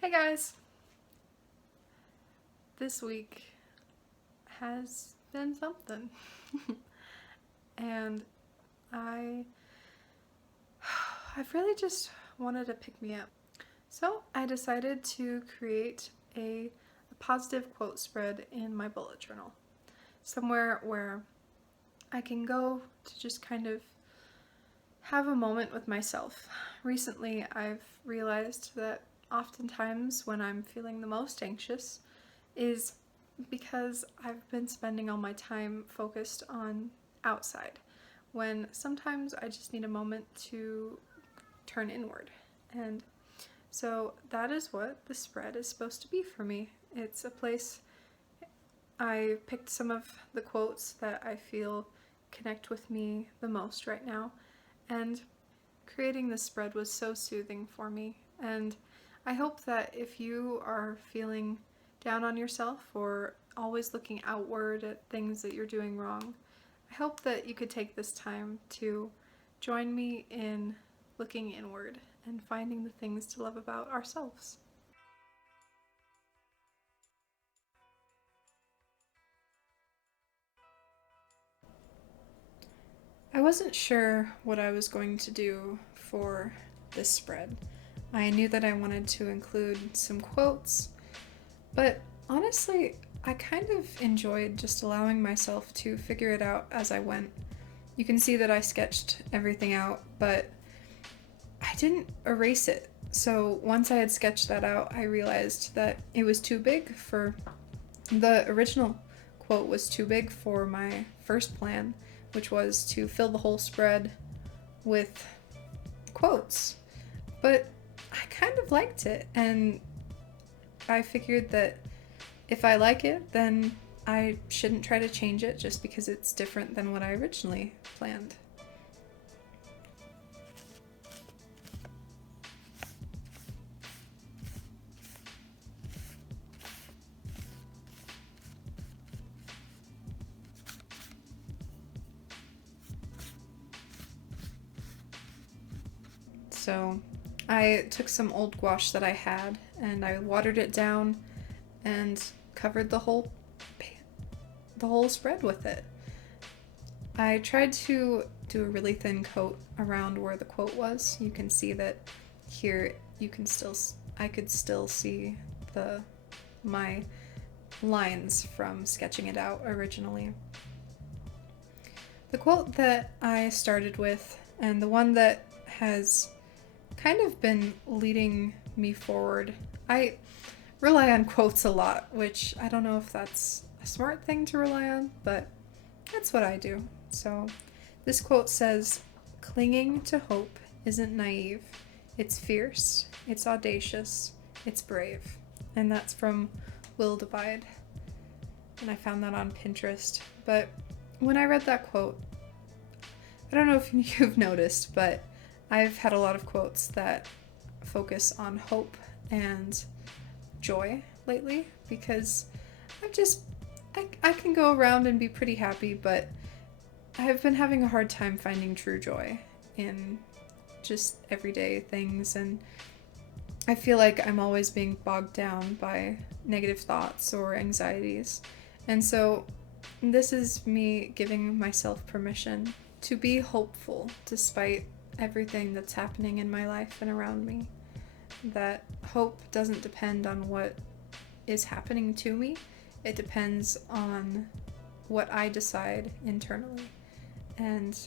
Hey guys! This week has been something. and I I've really just wanted to pick me up. So I decided to create a positive quote spread in my bullet journal. Somewhere where I can go to just kind of have a moment with myself. Recently I've realized that oftentimes when I'm feeling the most anxious is because I've been spending all my time focused on outside, when sometimes I just need a moment to turn inward. And so that is what the spread is supposed to be for me. It's a place I picked some of the quotes that I feel connect with me the most right now, and creating this spread was so soothing for me. And I hope that if you are feeling down on yourself or always looking outward at things that you're doing wrong, I hope that you could take this time to join me in looking inward and finding the things to love about ourselves. I wasn't sure what I was going to do for this spread. I knew that I wanted to include some quotes, but honestly, I kind of enjoyed just allowing myself to figure it out as I went. You can see that I sketched everything out, but I didn't erase it. So once I had sketched that out, I realized that it was too big for the original quote was too big for my first plan, which was to fill the whole spread with quotes. But I kind of liked it, and I figured that if I like it, then I shouldn't try to change it just because it's different than what I originally planned. So I took some old gouache that I had and I watered it down and covered the whole spread with it. I tried to do a really thin coat around where the quote was. You can see that here you can still I could still see the my lines from sketching it out originally. The quote that I started with, and the one that has kind of been leading me forward, I rely on quotes a lot, which I don't know if that's a smart thing to rely on, but that's what I do. So this quote says, "Clinging to hope isn't naive, it's fierce, it's audacious, it's brave." And that's from Will Divide. And I found that on Pinterest. But when I read that quote, I don't know if you've noticed, but I've had a lot of quotes that focus on hope and joy lately because I've just, I can go around and be pretty happy, but I've been having a hard time finding true joy in just everyday things, and I feel like I'm always being bogged down by negative thoughts or anxieties. And so this is me giving myself permission to be hopeful despite everything that's happening in my life and around me. That hope doesn't depend on what is happening to me, it depends on what I decide internally. And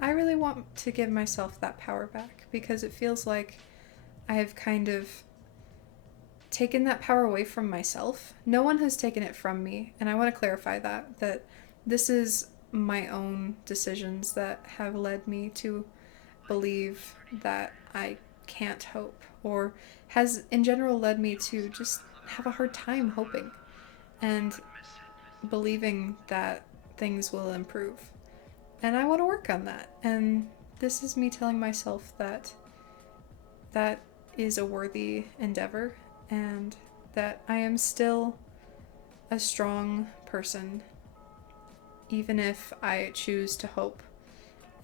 I really want to give myself that power back because it feels like I have kind of taken that power away from myself. No one has taken it from me, and I want to clarify that this is my own decisions that have led me to believe that I can't hope, or has in general led me to just have a hard time hoping and believing that things will improve. And I want to work on that. And this is me telling myself that that is a worthy endeavor and that I am still a strong person, even if I choose to hope,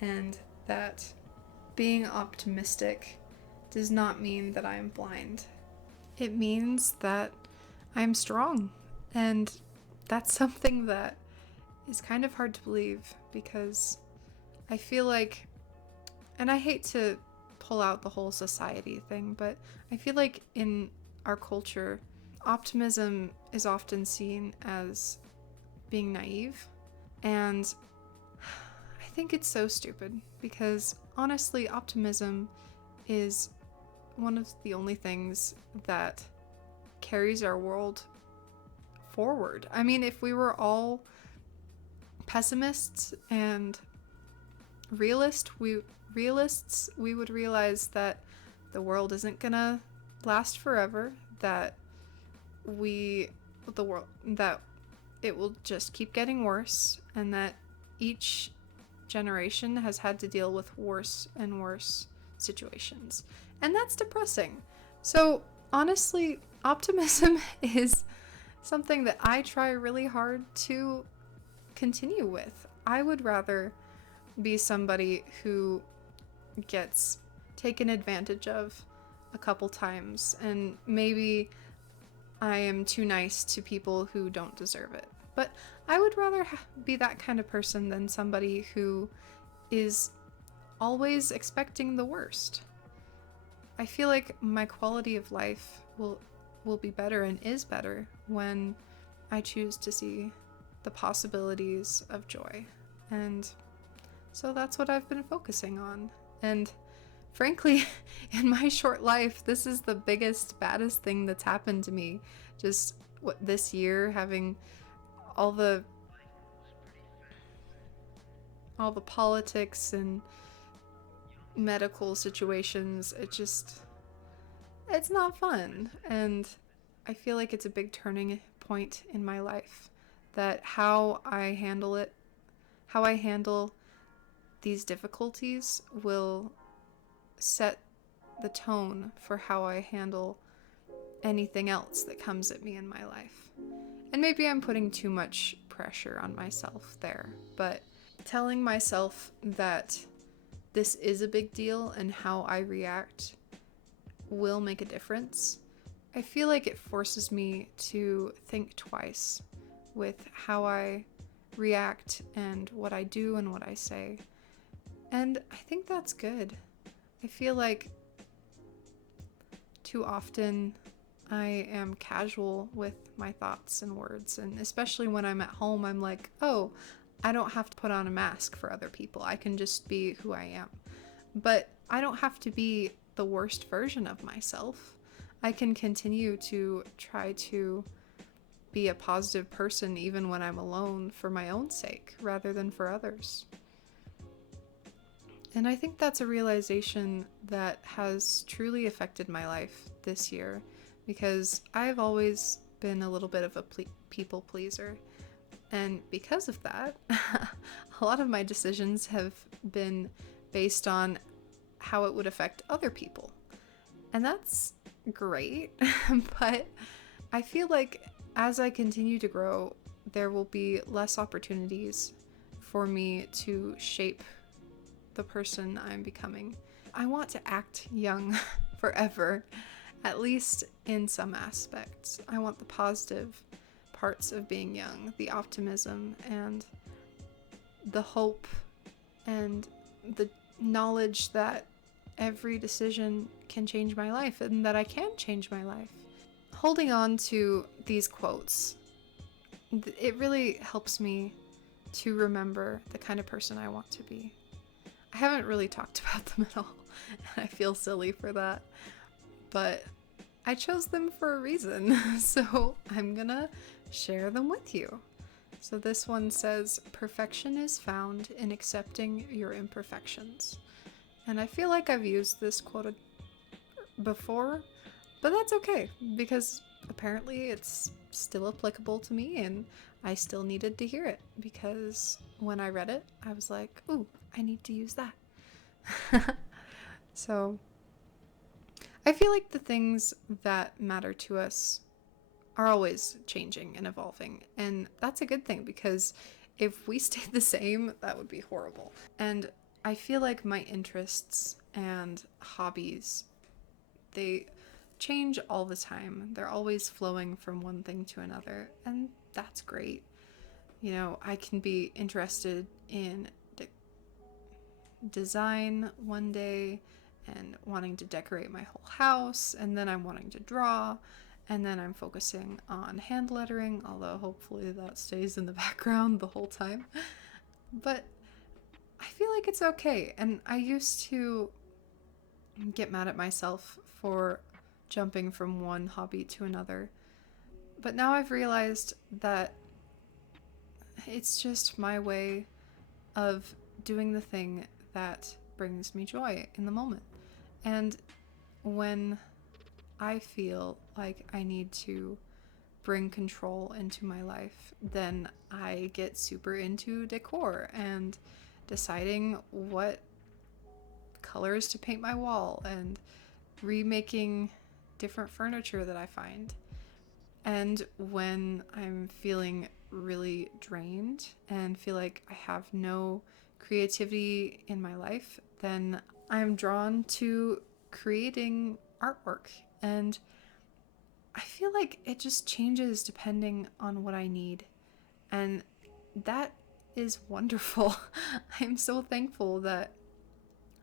and that being optimistic does not mean that I am blind. It means that I'm strong. And that's something that is kind of hard to believe because I feel like, and I hate to pull out the whole society thing, but I feel like in our culture, optimism is often seen as being naive. And I think it's so stupid because honestly, optimism is one of the only things that carries our world forward. I mean, if we were all pessimists and realists, we would realize that the world isn't gonna last forever, that that it will just keep getting worse, and that each generation has had to deal with worse and worse situations. And that's depressing. So, honestly, optimism is something that I try really hard to continue with. I would rather be somebody who gets taken advantage of a couple times, and maybe I am too nice to people who don't deserve it. But I would rather be that kind of person than somebody who is always expecting the worst. I feel like my quality of life will be better and is better when I choose to see the possibilities of joy. And so that's what I've been focusing on. And frankly, in my short life, this is the biggest, baddest thing that's happened to me. Just this year, having all the politics and medical situations, it's not fun. And I feel like it's a big turning point in my life, that how I handle these difficulties will set the tone for how I handle anything else that comes at me in my life. And maybe I'm putting too much pressure on myself there, but telling myself that this is a big deal and how I react will make a difference, I feel like it forces me to think twice with how I react and what I do and what I say. And I think that's good. I feel like too often I am casual with my thoughts and words, and especially when I'm at home, I'm like, oh, I don't have to put on a mask for other people. I can just be who I am. But I don't have to be the worst version of myself. I can continue to try to be a positive person even when I'm alone for my own sake rather than for others. And I think that's a realization that has truly affected my life this year, because I've always been a little bit of a people pleaser. And because of that, a lot of my decisions have been based on how it would affect other people. And that's great, but I feel like as I continue to grow, there will be less opportunities for me to shape the person I'm becoming. I want to act young forever, at least in some aspects. I want the positive parts of being young, the optimism and the hope and the knowledge that every decision can change my life and that I can change my life. Holding on to these quotes, it really helps me to remember the kind of person I want to be. I haven't really talked about them at all, and I feel silly for that, but I chose them for a reason, so I'm gonna share them with you. So this one says, perfection is found in accepting your imperfections. And I feel like I've used this quote before, but that's okay, because apparently it's still applicable to me and I still needed to hear it, because when I read it, I was like, ooh, I need to use that. So I feel like the things that matter to us are always changing and evolving, and that's a good thing, because if we stayed the same, that would be horrible. And I feel like my interests and hobbies, they change all the time. They're always flowing from one thing to another, and that's great. You know, I can be interested in design one day and wanting to decorate my whole house, and then I'm wanting to draw, and then I'm focusing on hand lettering, although hopefully that stays in the background the whole time. But I feel like it's okay, and I used to get mad at myself for jumping from one hobby to another. But now I've realized that it's just my way of doing the thing that brings me joy in the moment. And when I feel like I need to bring control into my life, then I get super into decor and deciding what colors to paint my wall and remaking different furniture that I find. And when I'm feeling really drained and feel like I have no creativity in my life, then I'm drawn to creating artwork. And I feel like it just changes depending on what I need. And that is wonderful. I'm so thankful that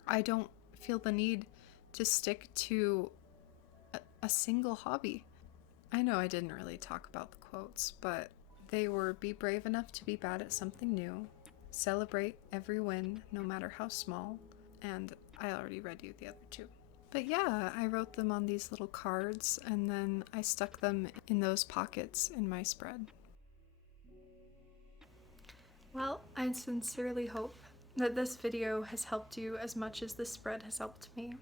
I don't feel the need to stick to a single hobby. I know I didn't really talk about the quotes, but they were be brave enough to be bad at something new, celebrate every win, no matter how small, and I already read you the other two. But yeah, I wrote them on these little cards, and then I stuck them in those pockets in my spread. Well, I sincerely hope that this video has helped you as much as this spread has helped me.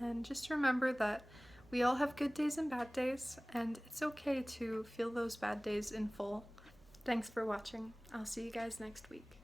And just remember that we all have good days and bad days, and it's okay to feel those bad days in full. Thanks for watching. I'll see you guys next week.